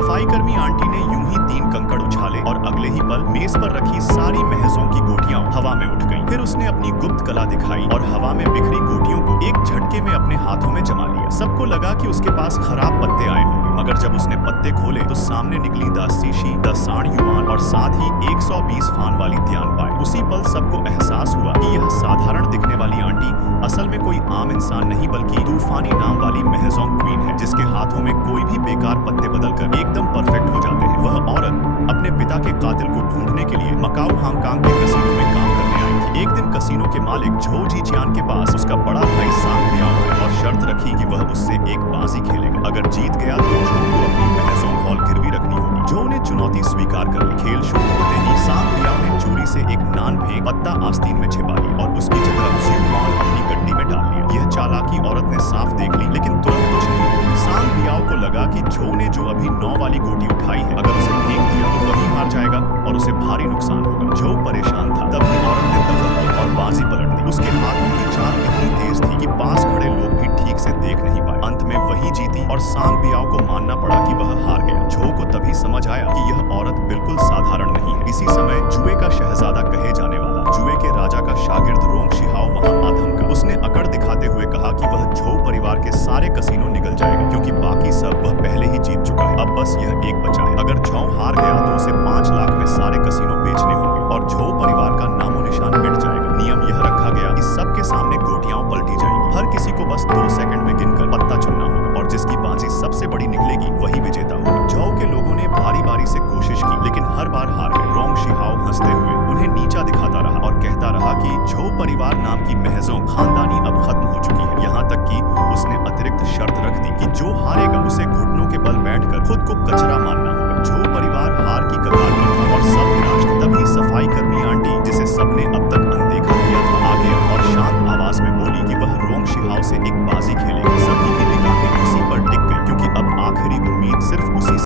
सफाई कर्मी आंटी ने यूं ही 3 कंकड़ उछाले और अगले ही पल मेज पर रखी सारी महजों की गोटियां हवा में उठ गईं। फिर उसने अपनी गुप्त कला दिखाई और हवा में बिखरी गोटियों को एक झटके में अपने हाथों में जमा लिया। सबको लगा कि उसके पास खराब पत्ते आए होंगे, मगर जब उसने पत्ते खोले तो सामने निकली द सीशी, द सांड युवान और साथ ही 120 फान वाली ध्यान पाए। उसी पल सबको एहसास हुआ कि यह साधारण दिखने वाली आंटी असल में कोई आम इंसान नहीं बल्कि तूफानी नाम वाली महजोंग क्वीन है, जिसके हाथों में कोई भी बेकार पत्ते बदलकर एकदम परफेक्ट हो जाते हैं। वह औरत अपने पिता के कातिल को ढूंढने के लिए मकाऊ हांगकांग के कसीनो में काम करने आई थी। एक दिन कसीनो के मालिक झो जीचियान के पास उसका बड़ा भाई सांग बियाओ आया और शर्त रखी कि वह उससे एक बाजी खेलेगा। अगर जीत गया तो झो को अपनी महजोंग हॉल गिरवी रखनी होगी। झो ने चुनौती स्वीकार कर ली। खेल शुरू होते ही सांग बियाओ ने चोरी से एक नान फेंक पत्ता आस्तीन में छिपा लिया और उसकी जगह ज्यूमॉन अपनी गड्डी में डाल लिया। यह चालाकी औरत ने साफ देख ली, लेकिन तुरंत कुछ नहीं हुआ। सांग बियाओ को लगा कि झो ने जो अभी 9 वाली गोटी उठाई है, अगर उसे फेंक दिया तो वही हार जाएगा और उसे भारी नुकसान होगा। झो परेशान था। तभी औरत ने दखल दी और बाजी पलट दी। उसके हाथों की चाल इतनी तेज थी कि पास खड़े लोग भी ठीक से देख नहीं पाए। अंत में वही जीती और सांग बियाओ को मानना पड़ा कि वह हार गया। झो को तभी समझ आया कि यह औरत बिल्कुल साधारण नहीं है। इसी समय जुए का शहजादा कहे जाने वाला जुए के राजा का शागिर्द रोंग शिहाओ वहां आ धमका। उसने अकड़ दिखाते हुए कहा कि वह झो परिवार के सारे कसीनो निगल जाएगा, क्योंकि बाकी सब वह पहले ही जीत चुका है। अब बस यह